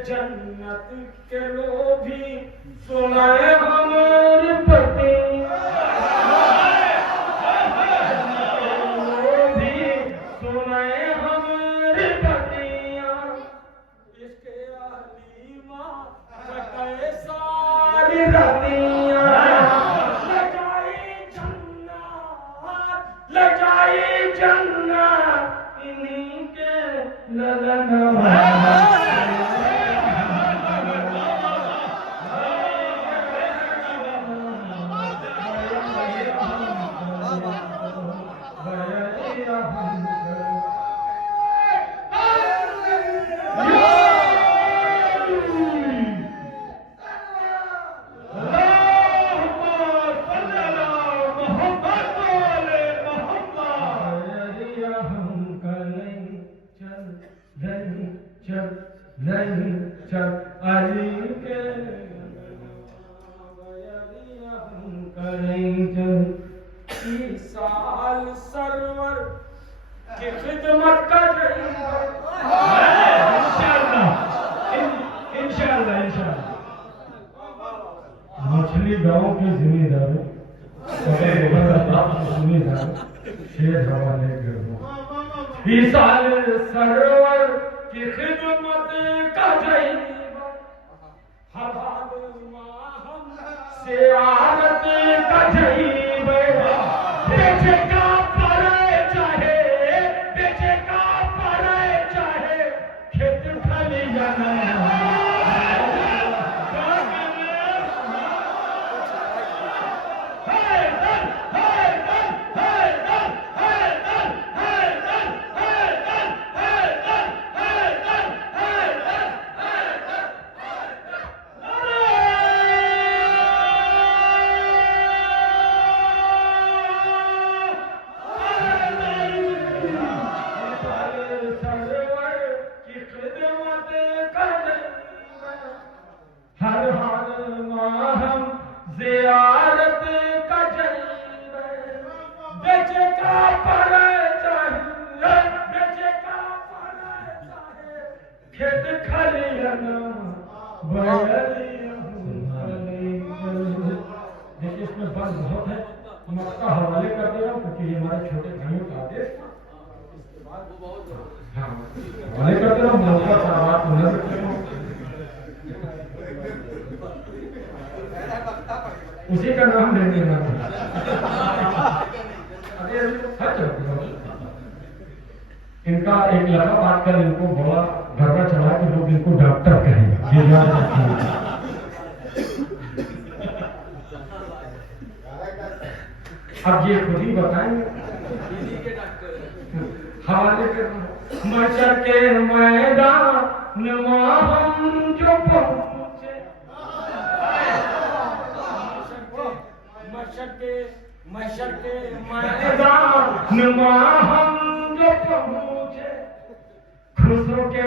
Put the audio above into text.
जन्नत के लोभी सुनाए हमारे पति सुनाए हमारे पतिया इसके आली माँ कटे सारी रतिया लजाई जन्नत इन्हीं के लगन साल सरवर की खिदमत का मछली गांव के जिम्मेदार शेर हवाले कर साल सरवर की खिदमत का से आरत का बेचे का चाहे खेत खलियाना ज़ियारत का बेचे का खेत खलियाना देखिए इसमें बात बहुत है। हम आपका हवाले कर दे रहा हूँ क्योंकि ये हमारे छोटे भाइयों का आदेश था। हाँ हवाले कर दे रहा हूँ उसी का नाम ले लेना। इनका एक लड़का बात कर इनको बड़ा गर्व चढ़ा कि लोग इनको डॉक्टर कहेंगे। ये याद रखिए। अब ये खुद ही बताएंगे। हवाले कर मचर के मैदान हम जो पहुंचे मशर के मैदान हम जो पहुंचे खुशरों के